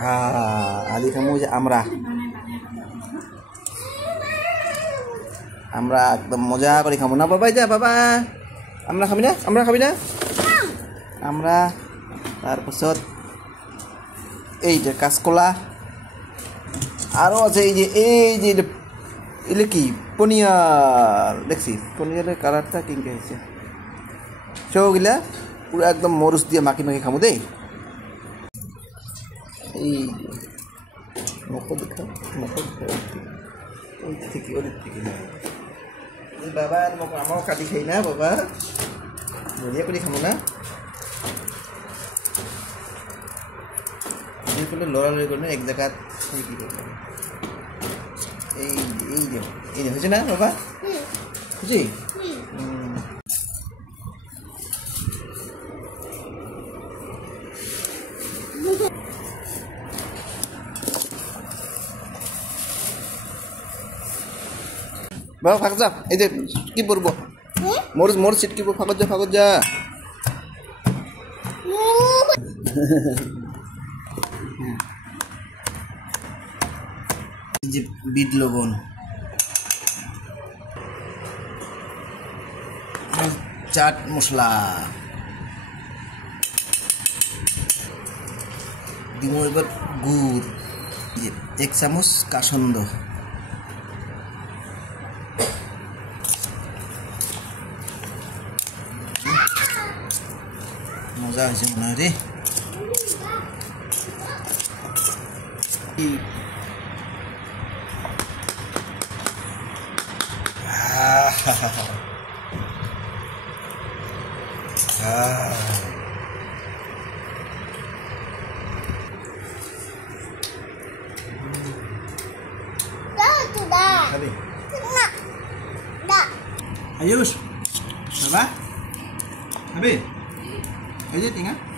আদি খামু যে আমরা একদম মজা করে খামু না বাবা যা বাবা আমরা খাবি না আমরা তারপর এই যে কাঁচকলা আরও আছে এই যে এলে কি পনিয়ার দেখছি পনিয়ারের কালারটা কিনকে হয়েছে সবগুলা পুরো একদম মরুচ দিয়ে মাখি খামু দেই এই মকো দেখা ওই থেকে বাবা আমারও কাটি খাই না বাবা বঢ়িয়া করে খামু না লড়ালড়ি করে এক জায়গাত কি করবো এই হয়েছে না বাবা বুঝি বাবা ফাঁক যা এই যে কি পড়বো মোর ছিটকিব ফাঁকত যা যে বিট লবণ চাট মশলা দিব এবার গুড় 1 চামচ কাসন্দ মজা হয়েছে মনে হয় রে Ayus, coba, Habis, aja tinggal.